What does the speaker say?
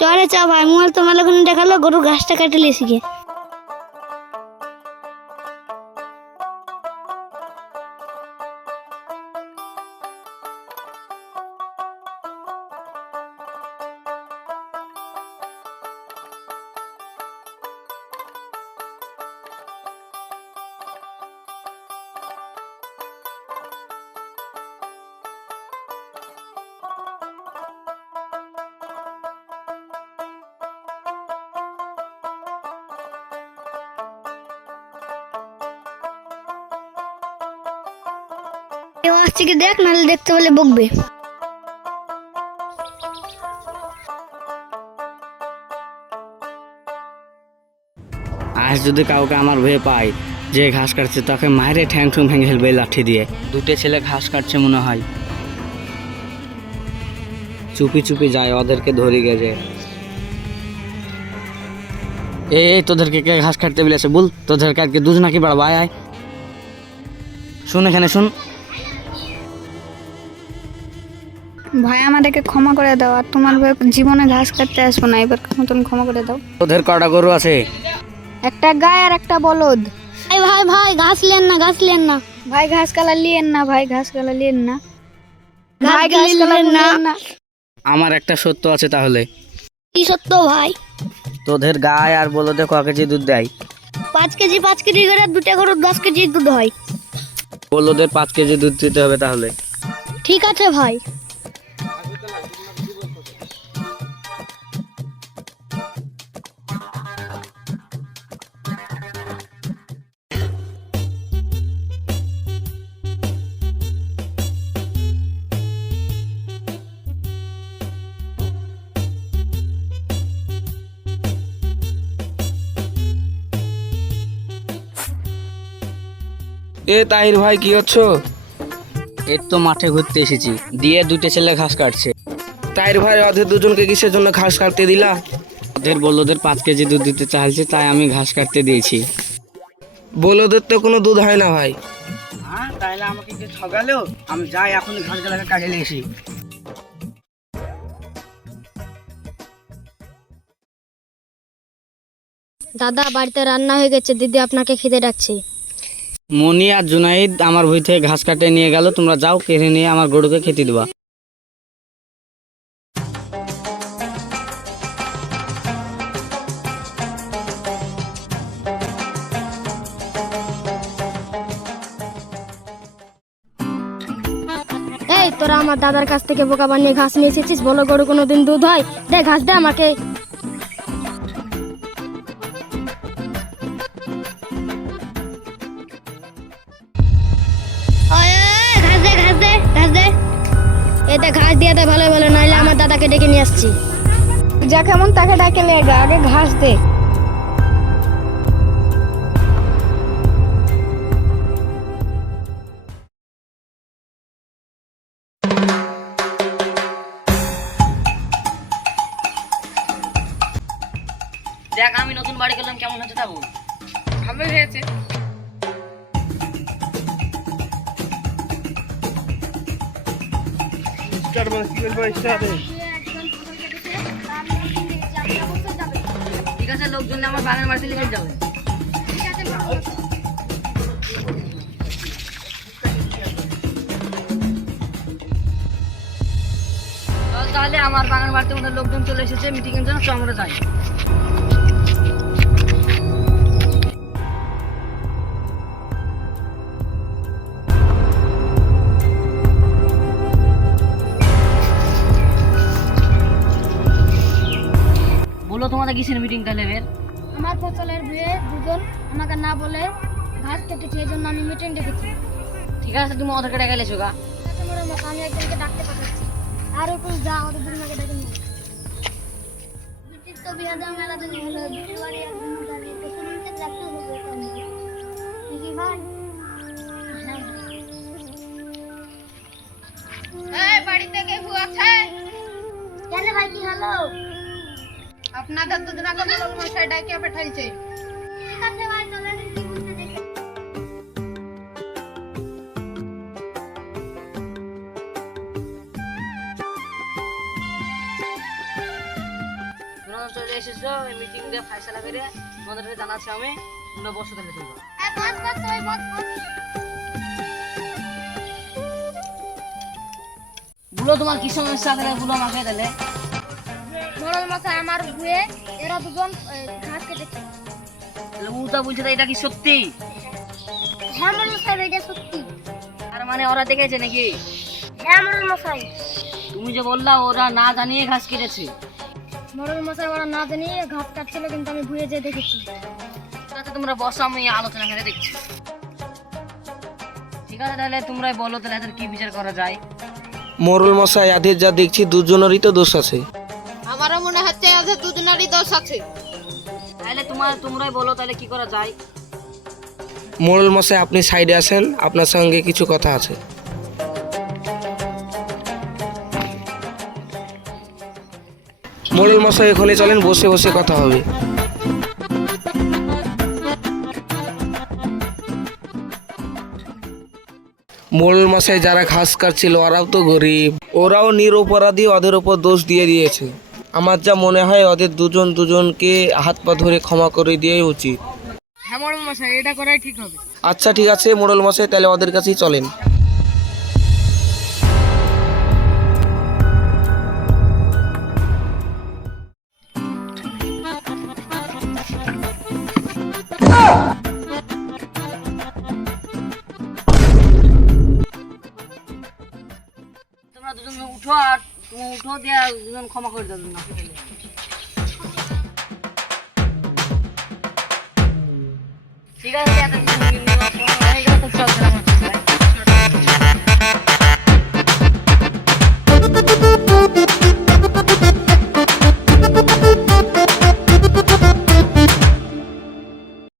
চরে চ ভাই, মোবাইল তো মেলা কোন দেখালো, গরু ঘাসটা কাটে লিয়েছি গে। কেউ আসছে কি দেখ, নাহলে দেখতে পেলে বকবে। আজ যদি কাউকে আমার ভয়ে পাই যে ঘাস কাটছে, তাকে মায়েরে ঠ্যাং ঠুং ভেঙে ফেলবে লাঠি দিয়ে। দুটো ছেলে ঘাস কাটছে মনে হয়, চুপি চুপি যায়, ওদেরকে ধরি গেছে। এই তোদেরকে কে ঘাস কাটতে বলেছে বল? তোদেরকে আজকে দুধ নাকি বাড়বা? আয় আয়, শুন এখানে শুন। ভাই আমাদেরকে ক্ষমা করে দাও, আর তোমার ভাই জীবনে ঘাস কাটতে আসবো না, এবার মতন ক্ষমা করে দাও। তোদের কটা গরু আছে? একটা গায় আর একটা বলদ। ভাই ভাই ভাই ঘাস লেন না, ঘাস লেন না ভাই, ঘাস কালা লিয়েন না ভাই, ঘাস কালা লিয়েন না ভাই, ঘাস কালা লিয়েন না। আমার একটা সত্য আছে তাহলে। কি সত্য ভাই? তোদের গায়ে আর বলদে ক কেজি দুধ দেয়? 5 কেজি 5 কেজি করে, দুটা গরুর 10 কেজি দুধ হয়। বলদের 5 কেজি দুধ দিতে হবে তাহলে। ঠিক আছে ভাই। এ তাহির ভাই, কি হচ্ছে? এই তো মাঠে ঘুরতে এসেছি, দিয়ে দুটো ছেলে ঘাস কাটছে। তাহির ভাই, ওদের দুজনকে কিসের জন্য ঘাস কাটতে দিলা? ওদের বলদের 5 কেজি দুধ দিতে চাইছে, তাই আমি ঘাস কাটতে দিয়েছি। বলদের তো কোনো দুধ হয় না ভাই। হ্যাঁ, তাহলে আমাকে কি ঠগালো? আমি যাই এখন ঘাস গুলাকে কাটে নিয়ে আসি। দাদা বাড়িতে রান্না হয়ে গেছে, দিদি আপনাকে খেতে ডাকছে। মনি আর জুনাইদ আমার ভুঁই থেকে ঘাস কাটে নিয়ে গেল, তোমরা যাও কেড়ে নিয়ে আমার গরুকে খেতে দেবা। এই তোরা আমার দাদার কাছ থেকে বোকা বানিয়ে ঘাস নিয়ে এসেছিস, বলো গরু কোনোদিন দুধ হয়? দে ঘাস দে আমাকে। ঘাস দে ঘাস দে ঘাস দে, এতে ঘাস দিয়ে দে ভালো ভালো, নাহলে আমার দাদাকে ডেকে নিয়ে আসছি। যা কেমন তাকে ডাকে লেগা, আগে ঘাস দে। দেখ আমি নতুন বাড়ি গেলাম, কেমন হচ্ছে তা বল। ভালো হয়েছে। ঠিক আছে, লোকজন আমার বাগান বাড়িতে লিখে যাবে। চল তাহলে, আমার বাগান বাড়িতে ওদের লোকজন চলে এসেছে মিটিং এর জন্য, আমরা যাই। বলো তোমাদের কিসের মিটিং তাহলে বের? আমার ফসলের বিয়ে দুজন আমাকে না বলে ঘাস কেটেছে, এই জন্য আমি মিটিং ডেকেছি। ঠিক আছে, তুমি ওদেরকে ডেকে এলেছো গা। আমি একজনকে ডাকতে পাঠাচ্ছি, আর একটু যা ওদের দুজনকে ডেকে নিয়ে। ব্রিটিশ তো বিয়ে দেওয়া মেলা দিন হলো, দুটো বাড়ি একজন দাঁড়িয়ে তো শুনতে ডাকতে হবে কি ভাই? এই বাড়িতে কেউ আছে? কেন ভাই, কি হলো? আপনাদের দুজনাকে বলুন মশাই ডাকে পাঠাইছে। ঠিক আছে ভাই, চলে কি বলতে দেখে। এসেছো এই মিটিং দিয়ে ফাইসালা করে তোমাদেরকে জানাচ্ছি আমি, তোমরা বসো তাহলে তোমরা। বলো তোমার কি সমস্যা তাহলে বলো আমাকে তাহলে। মোড়ল মশাই আমার ভুয়ে এরা দুজন ঘাস কেটেছে। তাহলে উল্টা বলছে তো, এটা কি সত্যি? হ্যাঁ মোড়ল মশাই, এটা সত্যি। আর মানে ওরা দেখেছে নাকি? হ্যাঁ মোড়ল মশাই। তুমি যে বললা ওরা না জানিয়ে ঘাস কেটেছে। মোড়ল মশাই ওরা না জানিয়ে ঘাস কাটছিল, কিন্তু আমি ভুয়ে যেয়ে দেখেছি। আচ্ছা তোমরা বসো, আমি আলোচনা করে দেখছি। ঠিক আছে তাহলে তোমরাই বলো তাহলে এদের কি বিচার করা যায়। মোরল মশাই, আধের যা দেখছি দুজনেরই তো দোষ আছে। আমারও মনে হচ্ছে ওদের দুজনেরই দোষ আছে। তাহলে তোমরাই বলো তাহলে কি করা যায়। মোরল মশাই, আপনি সাইডে আসেন, আপনার সঙ্গে কিছু কথা আছে। মোরল মশাই এখানে চলেন, বসে বসে কথা হবে। মোরল মশাই, যারা ঘাস কাটছিল ওরাও তো গরিব, ওরাও নিরপরাধী, ওদের ওপর দোষ দিয়ে দিয়েছে। আমার যা মনে হয় ওদের দুজনকে হাত পা ধরে ক্ষমা করে দেওয়াই উচিত। হ্যাঁ মোড়ল মশাই, এটা করাই ঠিক হবে। আচ্ছা ঠিক আছে মোরল মশাই, তাহলে ওদের কাছেই চলেন। তোমরা দুজন উঠো, আর তুমি উঠো দিয়ে দুজন ক্ষমা করে দাও না। ঠিক আছে